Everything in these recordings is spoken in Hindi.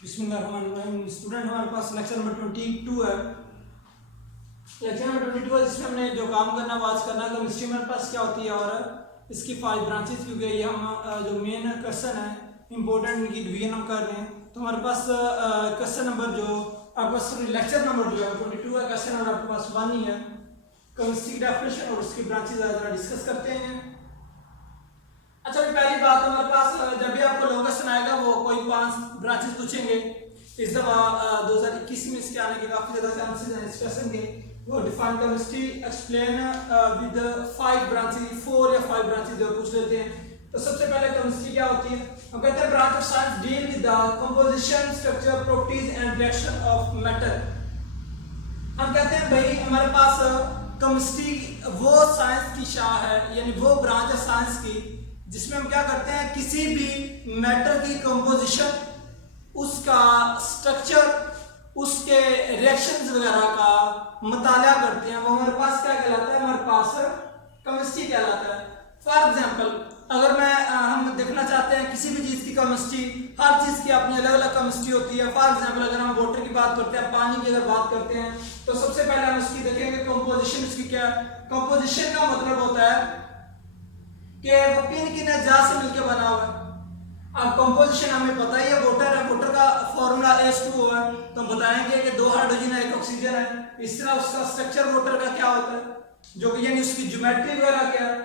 बिस्मिल्लाहिर्रहमानिर्रहीम। स्टूडेंट हमारे पास लेक्चर नंबर 22 है। लेक्चर नंबर 22 है जिसमें हमने जो काम करना है आज करना है। केमिस्ट्री हमारे पास क्या होती है और इसकी 5 ब्रांचेस क्योंकि ये हम जो मेन क्वेश्चन है इंपॉर्टेंट इनकी डिवीजन हम कर रहे हैं। तो हमारे पास क्वेश्चन नंबर जो आपके पास लेक्चर नंबर जो है 22 है, क्वेश्चन नंबर आपके पास 1 ही है। केमिस्ट्री की डेफिनेशन और उसकी ब्रांचेस ज़रा डिस्कस करते हैं। अच्छा, पहली बात हमारे पास जब भी आपको लॉन्ग क्वेश्चन आएगा वो कोई 5 ब्रांचेस पूछेंगे। इस दफा 2021 में इसके आने के काफी ज्यादा चांसेस हैं इस क्वेश्चन के। वो define chemistry explain with 5 branches, 4 या 5 ब्रांचेस जो पूछ लेते हैं। तो सबसे पहले केमिस्ट्री क्या होती है? हम कहते हैं branch of science deal with the composition, structure, properties and reaction of matter. हम कहते हैं भाई हमारे पास केमिस्ट्री वो साइंस की शाख है, यानी वो ब्रांच है साइंस की जिसमें हम क्या करते हैं, किसी भी मैटर की कंपोजिशन, उसका स्ट्रक्चर, उसके रिएक्शंस वगैरह का मुताला करते हैं। वो हमारे पास क्या कहलाता है? हमारे पास केमिस्ट्री कहलाता है। फॉर एग्जांपल अगर हम देखना चाहते हैं किसी भी चीज़ की केमिस्ट्री, हर चीज़ की अपनी अलग अलग केमिस्ट्री होती है। फॉर एग्जांपल अगर हम वाटर की बात करते हैं, पानी की अगर बात करते हैं, तो सबसे पहले हम उसकी देखेंगे कंपोजिशन। उसकी क्या है? कंपोजिशन का मतलब होता है कि वो किन किन अज्जा से मिलकर बना हुआ है। अब कंपोजिशन हमें पता ही है, वाटर है, वाटर का फॉर्मूला H2O है, तो हम बताएंगे कि 2 हाइड्रोजन है, 1 ऑक्सीजन है। इस तरह उसका स्ट्रक्चर वाटर का क्या होता है, जो कि यानी उसकी ज्योमेट्री वगैरह क्या है,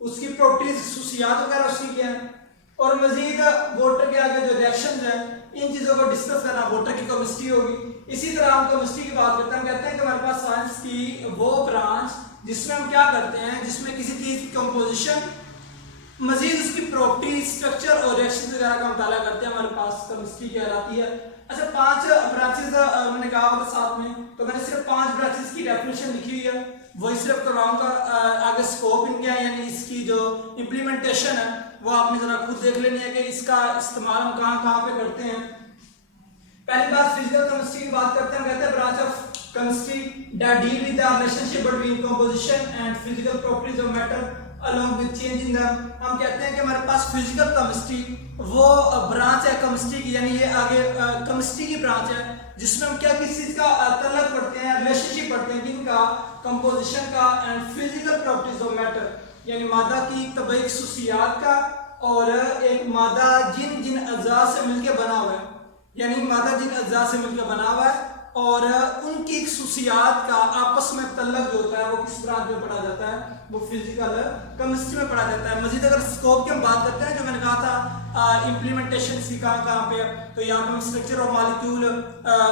उसकी प्रॉपर्टीज, खसूसियात वगैरह उसकी क्या है, और मजीद वाटर के आगे जो रिएक्शंस हैं इन चीज़ों को डिस्कस करना वाटर की केमिस्ट्री होगी। इसी तरह हम केमिस्ट्री की बात करते हैं, हम कहते हैं कि हमारे पास साइंस की वो ब्रांच जिसमें हम क्या करते हैं, जिसमें किसी चीज़ की कंपोजिशन, मजीद उसकी प्रॉपर्टी, स्ट्रक्चर और रिएक्शन वगैरह का मुताला करते हैं, हमारे पास केमिस्ट्री कहलाती है। अच्छा, 5 ब्रांचेस मैंने कहा होगा साथ में, तो मैंने सिर्फ 5 ब्रांचेस की डेफिनेशन लिखी हुई है, वही सिर्फ करवाऊंगा। आगे स्कोप इनके है, यानी इसकी जो इम्प्लीमेंटेशन है वो आपने जरा खुद देख लेनी है कि इसका इस्तेमाल हम कहाँ कहाँ पे करते हैं। पहली बात फिजिकल केमिस्ट्री की बात करते हैं। कहते हैं branch of chemistry that deal with the relationship between composition and physical properties of matter along with change in them। हम कहते हैं कि हमारे पास फिजिकल केमिस्ट्री वो ब्रांच है केमिस्ट्री की, यानी ये आगे केमिस्ट्री की ब्रांच है जिसमें हम क्या किसी चीज का तल्लक पढ़ते हैं, रिलेशनशिप पढ़ते हैं, किनका? कंपोजिशन का, and physical properties of matter, यानी मादा की तबई खसूसियात का, और एक मादा जिन जिन अज्जा से मिलकर बना हुआ है, यानी मादा जिन अज्जा से मिलकर बना हुआ है और उनकी खसूसियात का आपस में तल्लक जो होता है वो किस ब्रांच में पढ़ा जाता है? वो फिजिकल केमिस्ट्री में पढ़ा जाता है। मजीद अगर स्कोप की हम बात करते हैं, जो मैंने कहा था इम्प्लीमेंटेशन इसकी कहाँ कहाँ पे है, तो यहाँ पे हम स्ट्रक्चर ऑफ मॉलिक्यूल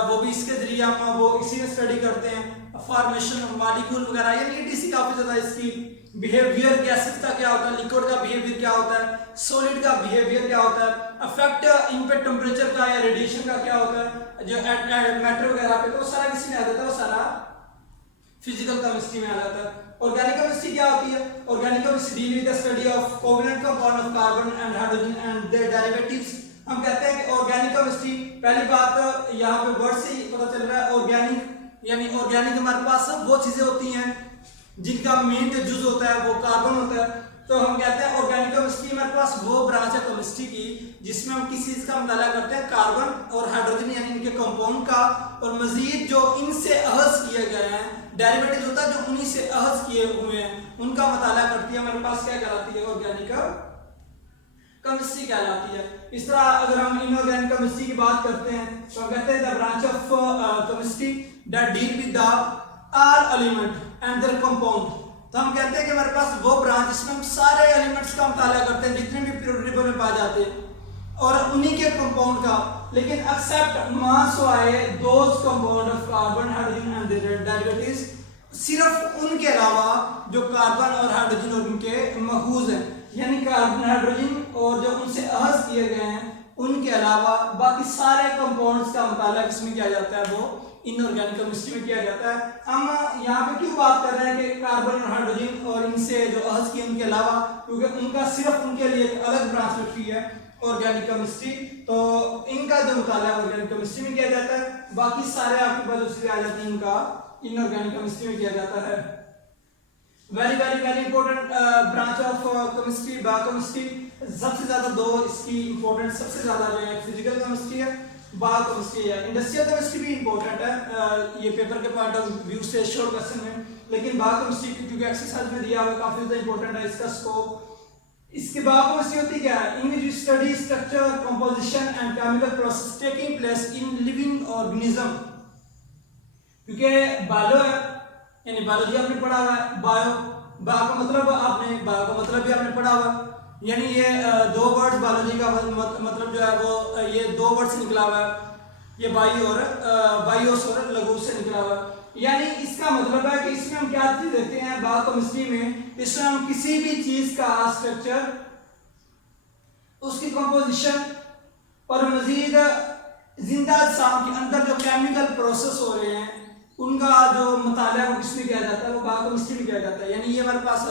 वो भी इसके जरिए हम वो इसी में स्टडी करते हैं। फॉर्मेशन ऑफ मॉलिक्यूल वगैरह, यानी ETC काफी ज्यादा इसकी बिहेवियर, गैसेस का क्या होता है, लिक्विड का बिहेवियर क्या होता है, सॉलिड का बिहेवियर क्या होता है, अफेक्ट इनपे टेम्परेचर का या रेडिएशन का क्या होता है जो मैटर वगैरह पे, तो सारा किसी में आ जाता है, वो सारा फिजिकल केमिस्ट्री में आ जाता है। ऑर्गेनिक केमिस्ट्री क्या होती है? Organic chemistry deal with the study of covalent compound of carbon and hydrogen and their derivatives. हम कहते हैं कि ऑर्गेनिक केमिस्ट्री, पहली बात यहाँ पे वर्ड से ही पता चल रहा है, ऑर्गेनिक यानी ऑर्गेनिक हमारे पास वो चीजें होती हैं जिनका मेन जो जुज होता है वो कार्बन होता है। तो हम कहते हैं ऑर्गेनिक केमिस्ट्री हमारे पास वो ब्रांच है केमिस्ट्री की जिसमें हम किसी चीज का मुताला करते हैं कार्बन और हाइड्रोजन यानी इनके कंपाउंड का, और मजीद जो इनसे अहज किए गए हैं, डेरिवेटिव होता है जो उन्हीं से अहज किए हुए हैं, उनका मुताला करती है। हमारे पास क्या कहलाती है? ऑर्गेनिक केमिस्ट्री कहलाती है। इस तरह अगर हम इनऑर्गेनिक केमिस्ट्री की बात करते हैं तो हम कहते हैं the branch of chemistry that deal with the all element and there compound. तो हम कहते हैं कि हमारे पास वो ब्रांच जिसमें हम सारे एलिमेंट्स का मुताला करते हैं जितने भी पीरियोडिक टेबल में पाए जाते हैं, और उन्हीं के कंपाउंड का, लेकिन except mass why those compound of carbon, hydrogen and their derivatives, सिर्फ उनके अलावा जो कार्बन और हाइड्रोजन और उनके महूज हैं, यानी कार्बन, हाइड्रोजन और जो उनसे अहज किए गए हैं उनके अलावा बाकी सारे कंपाउंड्स का मुताला इसमें किया जाता है, वो इनऑर्गेनिक केमिस्ट्री में किया जाता है। हम यहाँ पे क्यों बात कर रहे हैं कि कार्बन और हाइड्रोजन और इनसे जो अहज किए उनके अलावा, क्योंकि उनका सिर्फ उनके लिए एक अलग ब्रांच रखी है ऑर्गेनिक केमिस्ट्री, तो इनका जो मुताला ऑर्गेनिक केमिस्ट्री में किया जाता है, बाकी सारे आपके पास उससे आ जाते हैं इनका इनऑर्गेनिक केमिस्ट्री में किया जाता है। Very very very important branch of chemistry, biochemistry. सबसे ज्यादा दो इसकी इंपॉर्टेंट सबसे ज्यादा जो है फिजिकल केमिस्ट्री है बायोकेमिस्ट्री है। इंडस्ट्रियल केमिस्ट्री भी इंपॉर्टेंट है, ये पेपर के पॉइंट ऑफ व्यू से शॉर्ट क्वेश्चन है, लेकिन बायोकेमिस्ट्री क्योंकि एक्सरसाइज में दिया हुआ है काफी ज्यादा इंपॉर्टेंट है इसका स्कोप। इसके बायोकेमिस्ट्री होती क्या है? In which study structure, composition and chemical process taking place in living organism. क्योंकि बायो है यानी बायोलॉजी आपने पढ़ा हुआ है, बायो बायो का मतलब आपने बायो का मतलब भी आपने पढ़ा हुआ है, यानी ये दो वर्ड्स बायोलॉजी का मतलब जो है वो ये दो वर्ड से निकला हुआ है, ये बायोस और लघु से निकला हुआ है। यानी इसका मतलब है कि इसमें हम क्या चीज देखते हैं बायोकेमिस्ट्री में, इसमें हम किसी भी चीज का स्ट्रक्चर, उसकी कंपोजिशन और मजीद जिंदा अजसाम के अंदर जो केमिकल प्रोसेस हो रहे हैं उनका जो मुताला वो किसमें किया जाता है, वो बायोकेमिस्ट्री में किया जाता है। यानी ये हमारे पास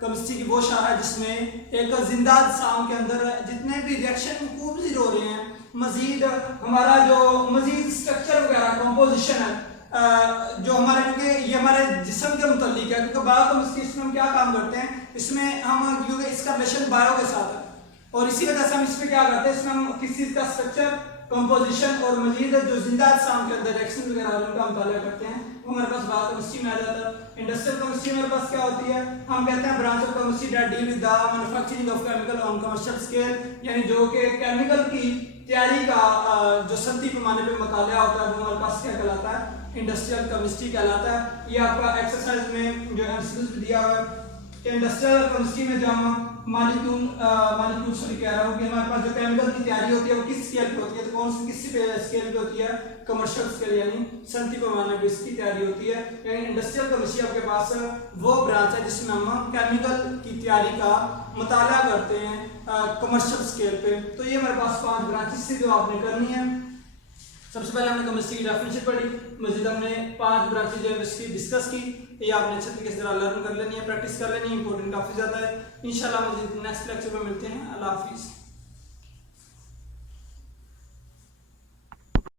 केमिस्ट्री की वो शाखा है जिसमें एक जिंदा अजसाम के अंदर जितने भी रिएक्शन खूब हो रहे हैं, मजीद हमारा जो मजीद स्ट्रक्चर वगैरह कंपोजिशन है जो हमारे, क्योंकि ये हमारे जिस्म के मुतालिक है, क्योंकि बायोकेमिस्ट्री इसमें हम क्या काम करते हैं, इसमें हम क्योंकि इसका रिलेशन बायो के साथ है और इसी वजह से हम इसमें क्या करते हैं, इसमें हम किसी चीज का स्ट्रक्चर, कंपोजिशन और मजीद जो जिंदा अजसाम के अंदर रिएक्शन वगैरह उनका मुताला करते हैं, वो हमारे पास बायोकेमिस्ट्री में आ जाता है। इंडस्ट्रियल केमिस्ट्री हमारे पास क्या होती है, हम कहते हैं branch of chemistry that deal with the manufacturing of chemical on commercial scale, यानी जो कि केमिकल की तैयारी का जो सनती पैमाने पे मुताला होता है वो हमारे पास क्या कहलाता है, इंडस्ट्रियल केमिस्ट्री कहलाता है। ये आपका एक्सरसाइज में जो एमसीक्यूज भी दिया हुआ है कि इंडस्ट्रियल केमिस्ट्री में जो हम मॉलिक्यूल सॉरी कह रहा हूँ कि हमारे पास जो केमिकल की तैयारी होती है वो किस स्केल पे होती है, तो कौन सी किस स्केल पे होती है, कमर्शियल स्केल यानी सनती पैमाने पे इसकी तैयारी होती है। यानी इंडस्ट्रियल केमिस्ट्री आपके पास वो ब्रांच है जिसमें हम केमिकल की तैयारी का मुताला करते हैं कमर्शियल स्केल पे। तो ये हमारे पास 5 ब्रांचेस थी जो आपने करनी है। सबसे पहले हमने केमिस्ट्री की डेफिनेशन पढ़ी, मजीद हमने 5 ब्रांचेज जो है इसकी डिस्कस की, ये आपने अच्छे तरीके से लर्न कर लेनी है, प्रैक्टिस कर लेनी है, इंपॉर्टेंट काफी ज्यादा है। इंशाल्लाह मजीद नेक्स्ट लेक्चर में मिलते हैं। अल्लाह हाफिज़।